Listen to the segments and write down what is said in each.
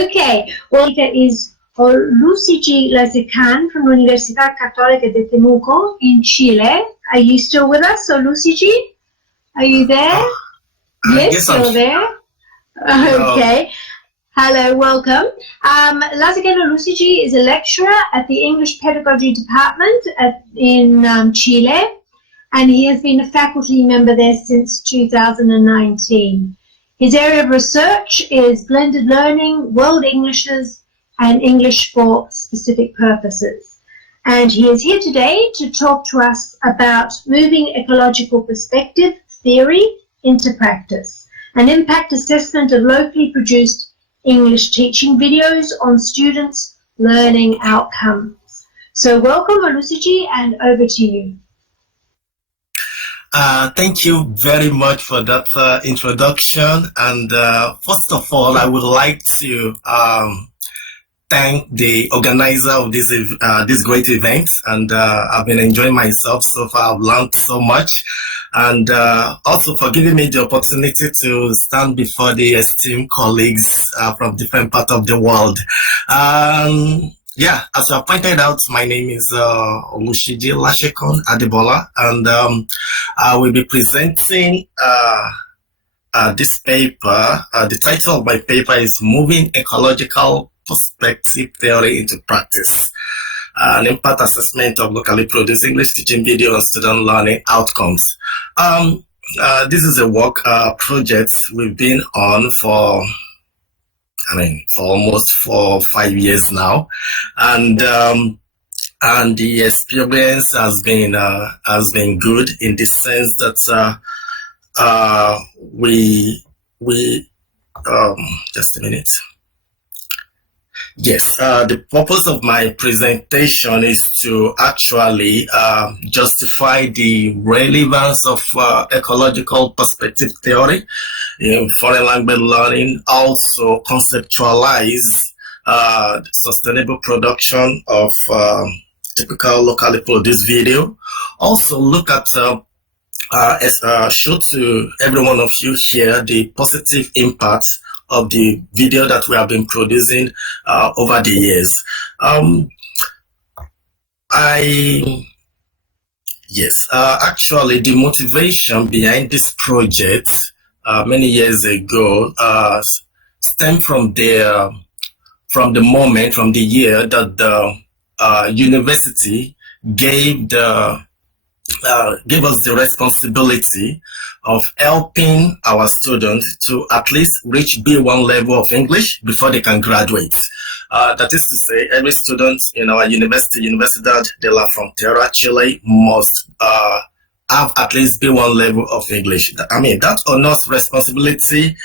Okay, well, is Lucigi Lazican from the Universidad Católica de Temuco in Chile. Are you still with us, Lucigi? Are you there? Yes, you're there. Okay. Hello, welcome. Lazican Lucigi is a lecturer at the English Pedagogy Department in Chile, and he has been a faculty member there since 2019. His area of research is blended learning, world Englishes, and English for specific purposes. And he is here today to talk to us about moving ecological perspective theory into practice, an impact assessment of locally produced English teaching videos on students' learning outcomes. So welcome, Lucigi, and over to you. Thank you very much for that introduction. And first of all, I would like to thank the organizer of this great event. And I've been enjoying myself so far. I've learned so much. And also for giving me the opportunity to stand before the esteemed colleagues from different parts of the world. Yeah, as I pointed out, my name is Olushiji Lashekon Adebola, and I will be presenting this paper. The title of my paper is Moving Ecological Perspective Theory into Practice, an impact assessment of locally produced English teaching video and student learning outcomes. This is a work project we've been on for almost 4 or 5 years now, and the experience has been good in the sense that we just a minute. Yes, the purpose of my presentation is to actually justify the relevance of ecological perspective theory in foreign language learning, also conceptualize sustainable production of typical locally produced video, also look at show to every one of you here the positive impact of the video that we have been producing over the years. Actually, the motivation behind this project many years ago stemmed from the year that the university gave us the responsibility of helping our students to at least reach B1 level of English before they can graduate. That is to say, every student in our university, Universidad de la Frontera, Chile, must have at least B1 level of English. I mean, that honors responsibility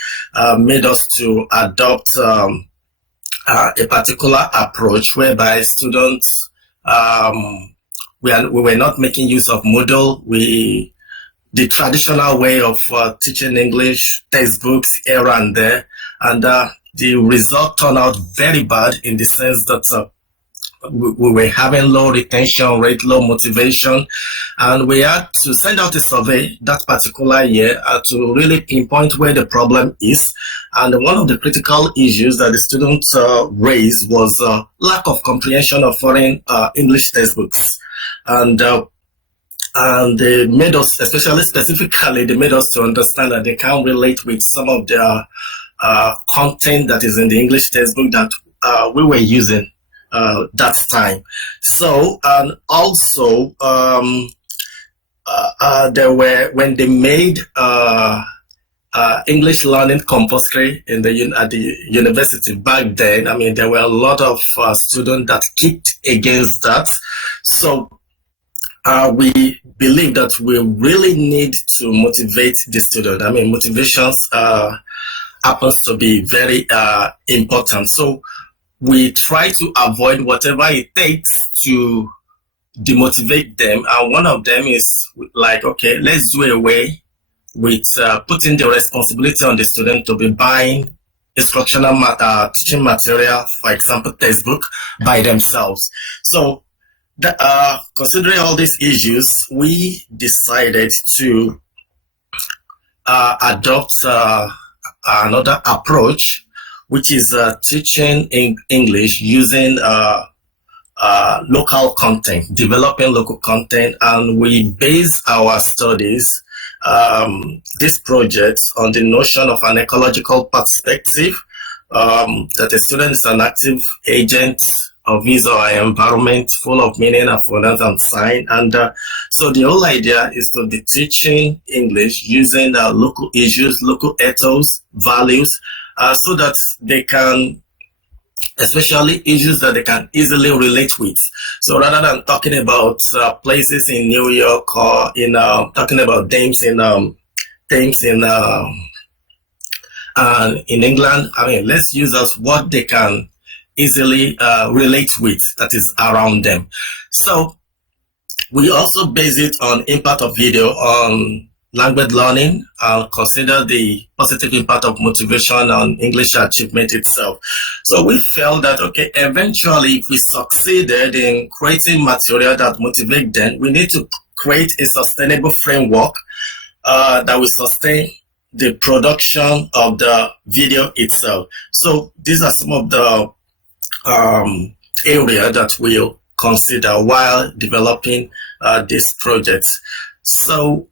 made us to adopt a particular approach whereby students, we were not making use of Moodle. The traditional way of teaching English, textbooks here and there, and the result turned out very bad in the sense that we were having low retention rate, low motivation, and we had to send out a survey that particular year to really pinpoint where the problem is. And one of the critical issues that the students raised was lack of comprehension of foreign English textbooks. And they made us, specifically, they made us to understand that they can't relate with some of the content that is in the English textbook that we were using that time. So, and also, when they made English learning compulsory at the university back then, I mean, there were a lot of students that kicked against that. So, we believe that we really need to motivate the student. I mean, motivations happens to be very important. So we try to avoid whatever it takes to demotivate them. And one of them is like, okay, let's do away with putting the responsibility on the student to be buying instructional teaching material, for example, textbook, by themselves. So considering all these issues, we decided to adopt another approach, which is teaching in English using local content, developing local content, and we base our studies, this project, on the notion of an ecological perspective, that a student is an active agent of his or her environment, full of meaning, affordance, and sign. And so the whole idea is to be teaching English using local issues, local ethos, values, so that they can, especially issues that they can easily relate with. So rather than talking about places in New York or in talking about dames in England, I mean, let's use as what they can easily relate with, that is around them. So we also base it on impact of video on language learning and consider the positive impact of motivation on English achievement itself. So we felt that, okay, eventually if we succeeded in creating material that motivate them, we need to create a sustainable framework that will sustain the production of the video itself. So these are some of the area that we'll consider while developing this project. So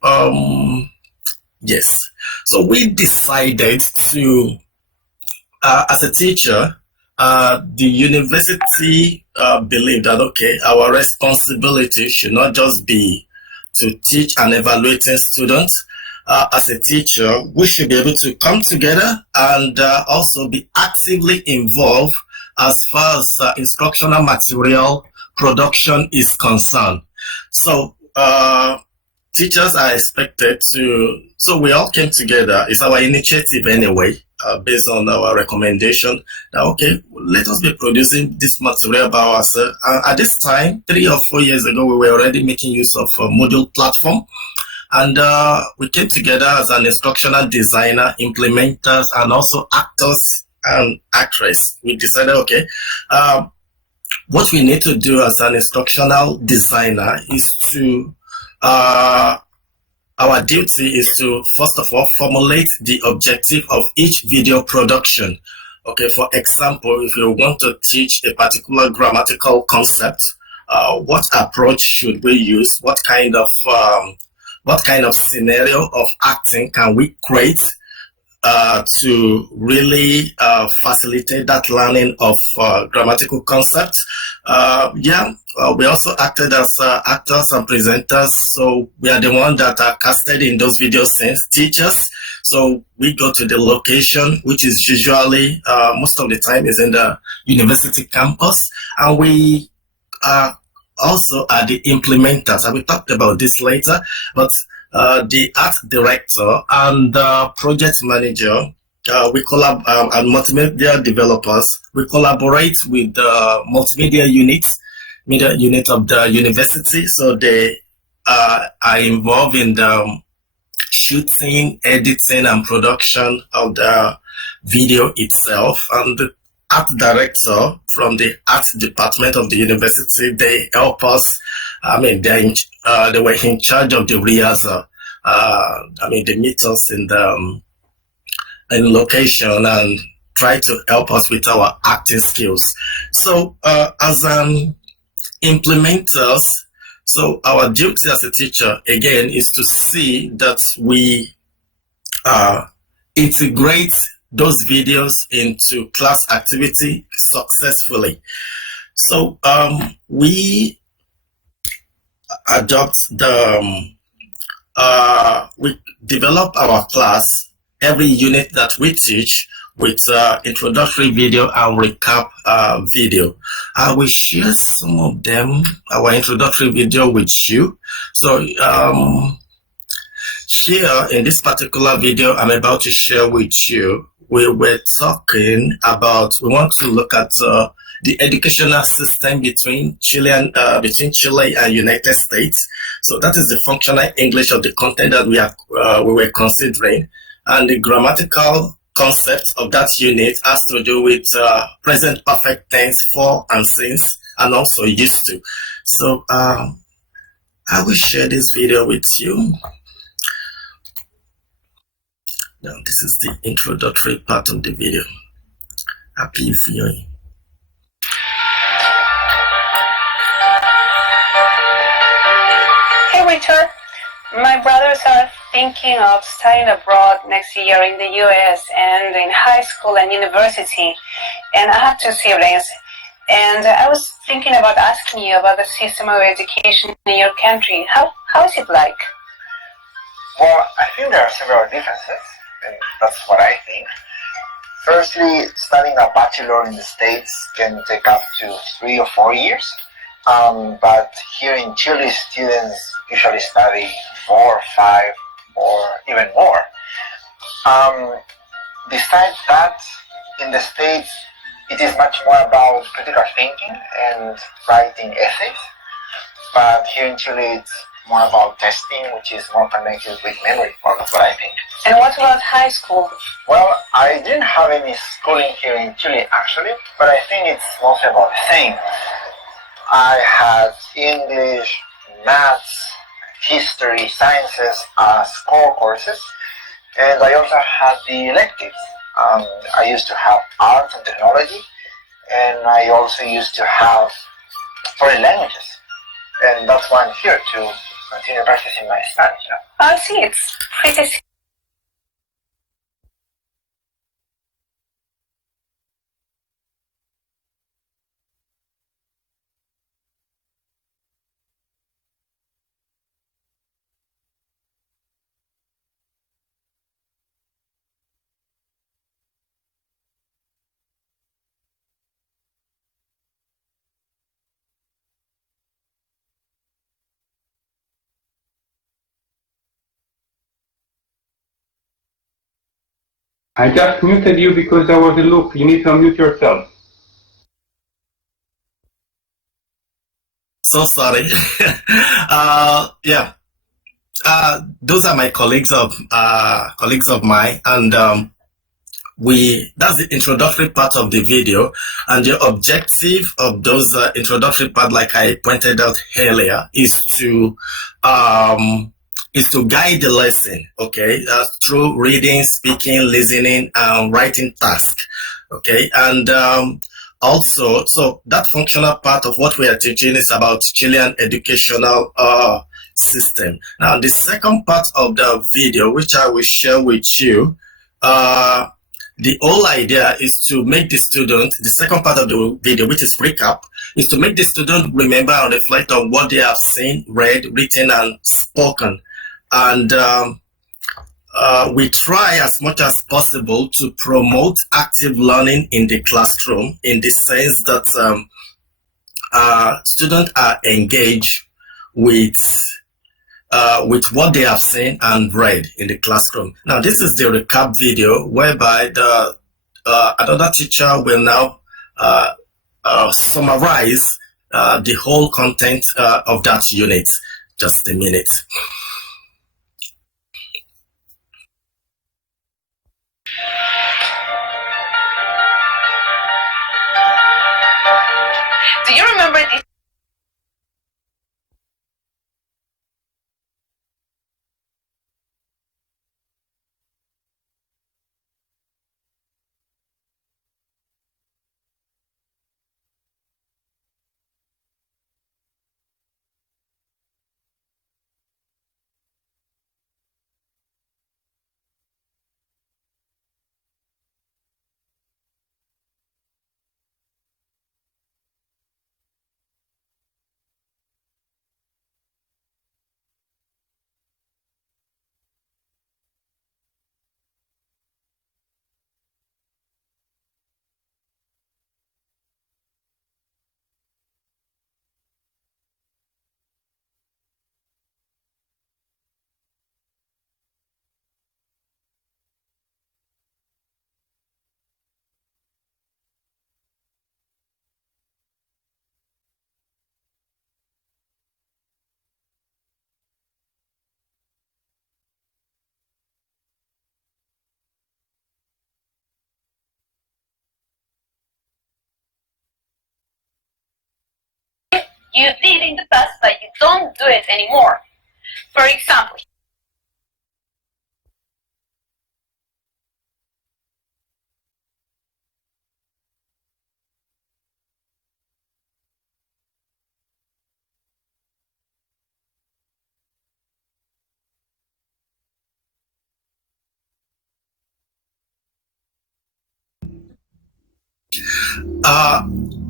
yes, so we decided to, as a teacher, the university believed that, okay, our responsibility should not just be to teach and evaluating students. As a teacher, we should be able to come together and also be actively involved as far as instructional material production is concerned. So teachers are expected to, so we all came together. It's our initiative anyway, based on our recommendation that, okay, let us be producing this material by ourselves. At this time, 3 or 4 years ago, we were already making use of a Moodle platform. And we came together as an instructional designer, implementers, and also actors and actress. We decided, okay, what we need to do as an instructional designer is to, our duty is to, first of all, formulate the objective of each video production. Okay, for example, if you want to teach a particular grammatical concept, what approach should we use? What kind of scenario of acting can we create to really facilitate that learning of grammatical concepts? We also acted as actors and presenters, so we are the ones that are casted in those video scenes, teachers. So we go to the location, which is usually, most of the time, is in the university campus, and we also are the implementers, and we talked about this later, but the art director and the project manager, we collaborate, and multimedia developers, we collaborate with the multimedia media unit of the university, so they are involved in the shooting, editing, and production of the video itself. And the art director from the art department of the university, they help us. I mean, they were in charge of the rehearsal. They meet us in the location and try to help us with our acting skills. So as implementers, so our duty as a teacher, again, is to see that we integrate those videos into class activity successfully. So we adopt we develop our class, every unit that we teach, with introductory video and recap video. I will share some of them, our introductory video, with you. So here in this particular video I'm about to share with you, we were talking about, we want to look at the educational system between Chile and United States. So that is the functional English of the content that we were considering, and the grammatical concept of that unit has to do with present perfect tense, for and since, and also used to. So I will share this video with you. Now this is the introductory part of the video. Happy viewing. Hey, Richard. My brothers are thinking of studying abroad next year in the US and in high school and university. And I have two siblings. And I was thinking about asking you about the system of education in your country. How is it like? Well, I think there are several differences, and that's what I think. Firstly, studying a bachelor in the States can take up to 3 or 4 years, but here in Chile, students usually study 4, 5, or even more. Besides that, in the States, it is much more about critical thinking and writing essays, but here in Chile, it's more about testing, which is more connected with memory. That's what I think. And what about high school? Well, I didn't have any schooling here in Chile, actually, but I think it's mostly about the same. I had English, maths, history, sciences as core courses, and I also had the electives. I used to have arts and technology, and I also used to have foreign languages, and that's why I'm here to continue practicing my Spanish. I see, it's pretty. I just muted you because there was a loop. You need to unmute yourself. So sorry. Yeah. Those are my colleagues of mine, and that's the introductory part of the video, and the objective of those introductory part, like I pointed out earlier, is to guide the lesson, okay, through reading, speaking, listening, and writing task, okay, and also, so that functional part of what we are teaching is about Chilean educational system. Now, the second part of the video, which I will share with you, the whole idea is to make the student, the second part of the video, which is recap, is to make the student remember and reflect on what they have seen, read, written, and spoken. And we try as much as possible to promote active learning in the classroom, in the sense that students are engaged with what they have seen and read in the classroom. Now, this is the recap video whereby the another teacher will now summarize the whole content of that unit. Just a minute. Do you remember this? You did in the past, but you don't do it anymore. For example,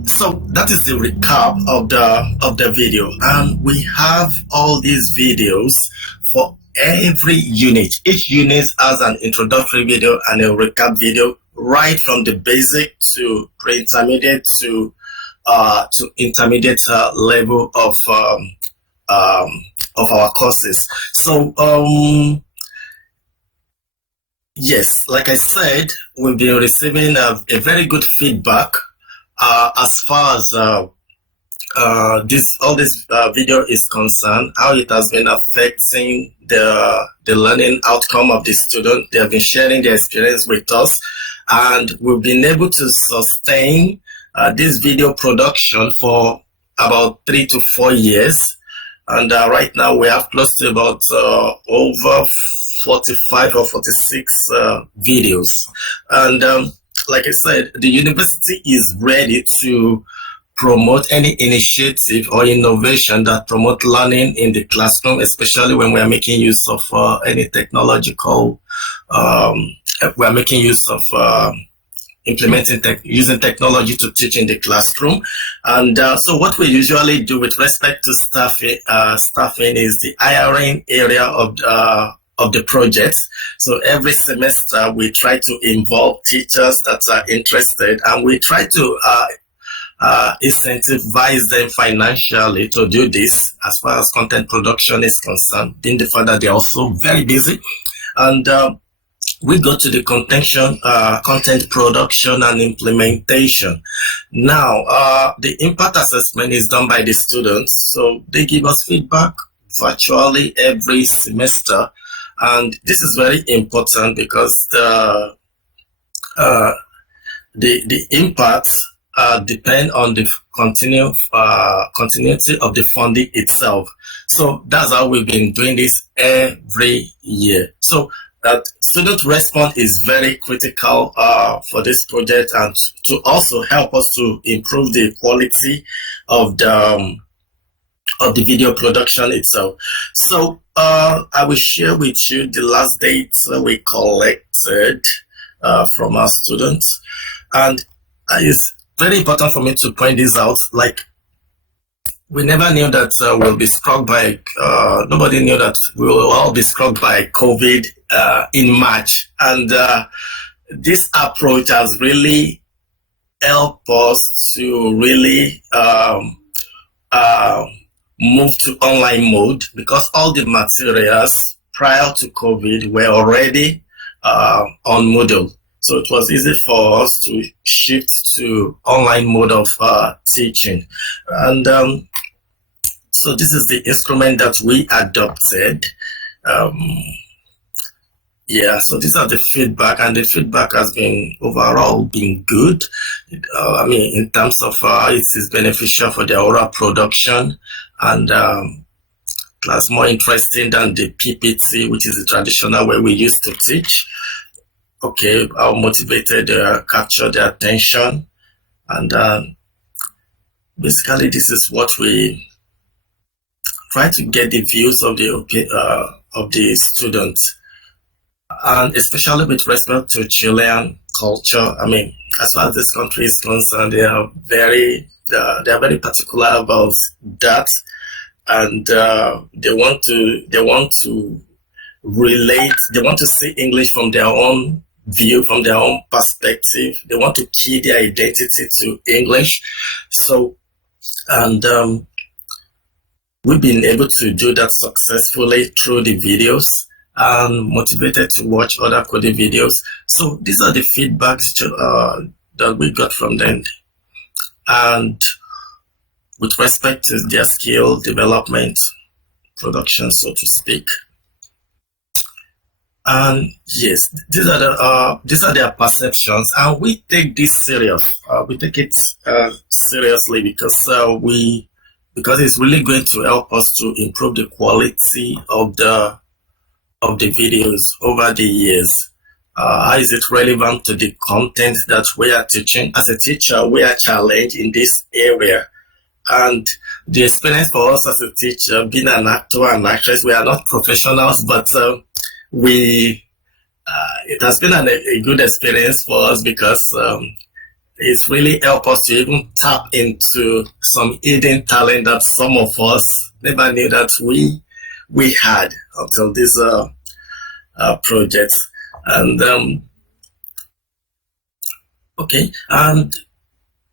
So that is the recap of the video, and we have all these videos for every unit. Each unit has an introductory video and a recap video, right from the basic to pre-intermediate to intermediate level of our courses. So yes, like I said, we've been receiving a very good feedback as far as this video is concerned, how it has been affecting the learning outcome of the student. They have been sharing their experience with us, and we've been able to sustain this video production for about 3 to 4 years. And right now we have close to about over 45 or 46 videos. And like I said, the university is ready to promote any initiative or innovation that promote learning in the classroom, especially when we are making use of any technological, we are making use of using technology to teach in the classroom. And so what we usually do with respect to staffing is the hiring area of the project. So every semester we try to involve teachers that are interested, and we try to incentivize them financially to do this as far as content production is concerned, being the fact that they're also very busy. And we go to the content production and implementation. Now, the impact assessment is done by the students, so they give us feedback virtually every semester. And this is very important because the impacts depend on the continuity of the funding itself. So that's how we've been doing this every year. So that student response is very critical for this project, and to also help us to improve the quality of the video production itself. So I will share with you the last dates we collected from our students, and it's very important for me to point this out. Like, we never knew that we'll be struck by, nobody knew that we will all be struck by COVID in March. And this approach has really helped us to really move to online mode, because all the materials prior to COVID were already on Moodle. So it was easy for us to shift to online mode of teaching. And so this is the instrument that we adopted. Yeah, so these are the feedback, and the feedback has been overall been good. I mean, in terms of it is beneficial for the oral production, and that's more interesting than the PPT, which is the traditional way we used to teach. Okay, how motivated capture their attention, and basically this is what we try to get the views of the students, and especially with respect to Chilean culture. I mean, as far as this country is concerned, they are very particular about that, and they want to relate. They want to see English from their own view, from their own perspective. They want to key their identity to English. So, and we've been able to do that successfully through the videos, and motivated to watch other coding videos. So these are the feedbacks that we got from them, and with respect to their skill development, production, so to speak. And yes, these are their perceptions, and we take this serious. We take it seriously because it's really going to help us to improve the quality of the videos over the years. How is it relevant to the content that we are teaching? As a teacher, we are challenged in this area, and the experience for us as a teacher, being an actor and actress, we are not professionals, but it has been a good experience for us, because it's really helped us to even tap into some hidden talent that some of us never knew that we had until this project. And okay, and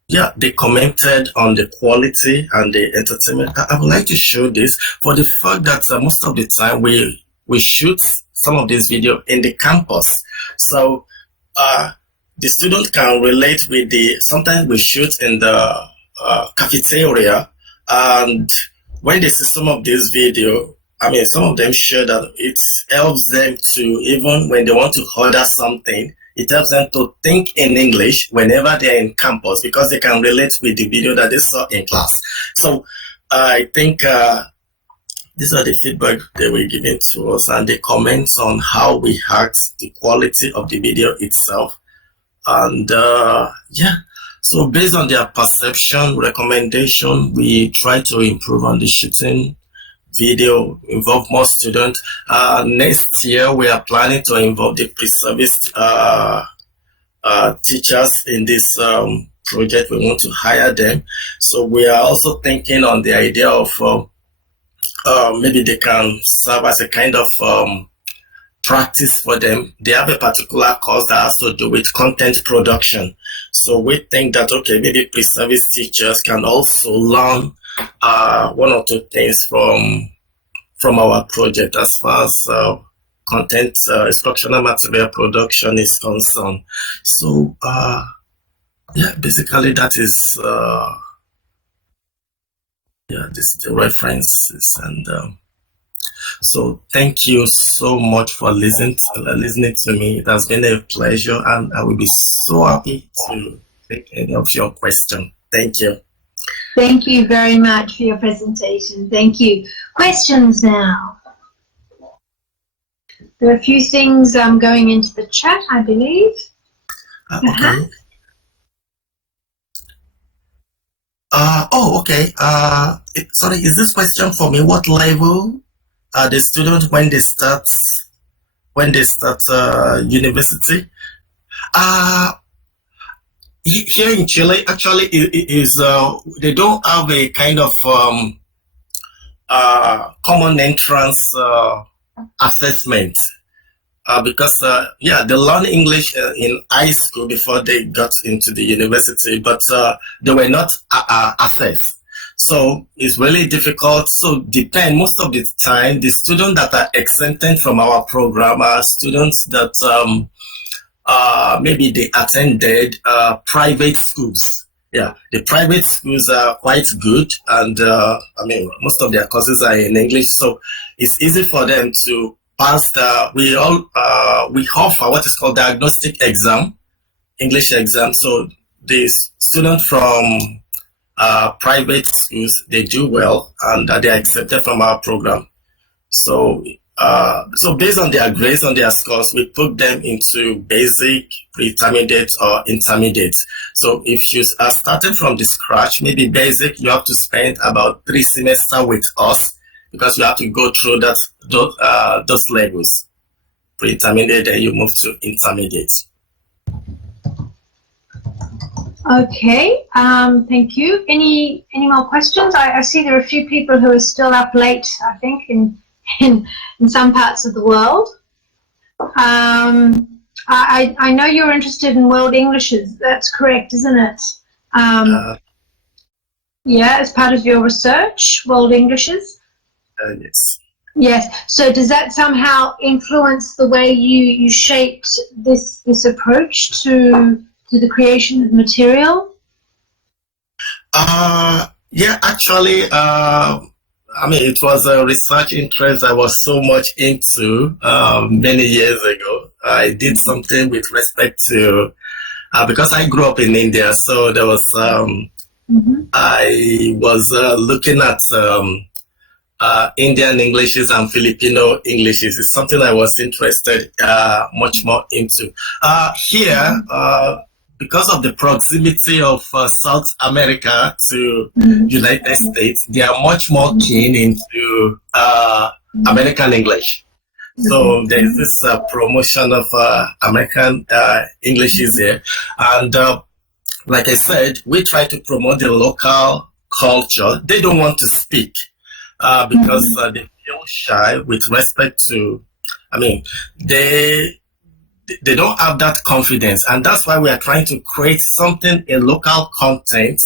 yeah, they commented on the quality and the entertainment. I would like to show this for the fact that most of the time we shoot some of this video in the campus. So the student can relate with sometimes we shoot in the cafeteria, and when they see some of this video, some of them share that it helps them to, even when they want to order something, it helps them to think in English whenever they're in campus because they can relate with the video that they saw in class. So I think these are the feedback they were giving to us and the comments on how we hacked the quality of the video itself. And yeah, so based on their perception, recommendation, we try to improve on the shooting video, involve more students. Next year, we are planning to involve the pre-service teachers in this project. We want to hire them. So we are also thinking on the idea of maybe they can serve as a kind of practice for them. They have a particular course that has to do with content production. So we think that, okay, maybe pre-service teachers can also learn one or two things from our project as far as content instructional material production is concerned. So yeah, basically that is yeah, this is the references. And so thank you so much for listening to me. It has been a pleasure, and I will be so happy to take any of your questions. Thank you. Thank you very much for your presentation. Thank you. Questions now. There are a few things going into the chat, I believe. Okay. Okay. Sorry, is this question for me? What level are the students when they start university? Here in Chile, actually, they don't have a kind of common entrance assessment because yeah, they learn English in high school before they got into the university, but they were not assessed. So it's really difficult. So most of the time, the students that are exempted from our program are students that maybe they attended private schools. Yeah, the private schools are quite good, and most of their courses are in English, so it's easy for them to pass we offer what is called diagnostic exam, English exam. So the students from private schools, they do well, and they are accepted from our program. So so based on their grades, on their scores, we put them into basic, pre-intermediate, or intermediate. So if you are starting from the scratch, maybe basic, you have to spend about 3 semesters with us because you have to go through those levels. Pre-intermediate, then you move to intermediate. Okay, thank you. Any more questions? I see there are a few people who are still up late, I think, in some parts of the world. I know you're interested in world Englishes. That's correct, isn't it? Yeah, as part of your research, world Englishes. Yes. Yes. So does that somehow influence the way you shaped this approach to the creation of material? Yeah, actually, it was a research interest I was so much into many years ago. I did something with respect to, because I grew up in India, so there was, I was looking at Indian Englishes and Filipino Englishes. It's something I was interested much more into. Here, because of the proximity of South America to United States, they are much more keen into American English. So there is this promotion of American English is there. And like I said, we try to promote the local culture. They don't want to speak because they feel shy with respect to, I mean, they don't have that confidence. And that's why we are trying to create something, a local content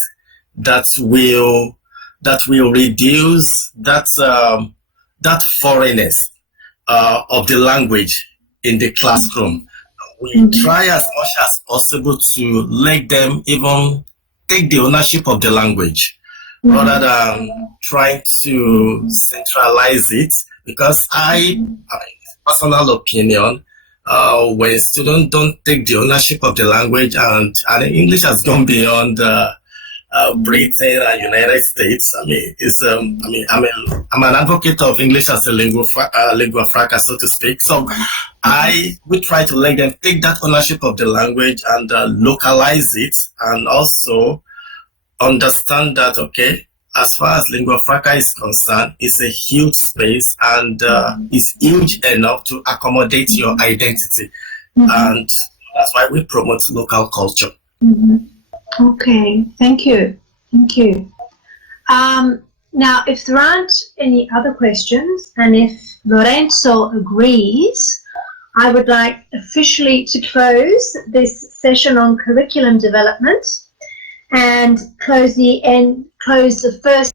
that will reduce that foreignness of the language in the classroom. We try as much as possible to let them even take the ownership of the language rather than trying to centralize it. Because personal opinion, when students don't take the ownership of the language, and English has gone beyond Britain and United States. I mean, it's I'm an advocate of English as a lingua franca, so to speak. So we try to let them take that ownership of the language and localize it, and also understand that, okay, as far as lingua franca is concerned, it's a huge space and it's huge enough to accommodate your identity. And that's why we promote local culture. Okay, thank you. Thank you. Now, if there aren't any other questions, and if Lorenzo agrees, I would like officially to close this session on curriculum development and close the first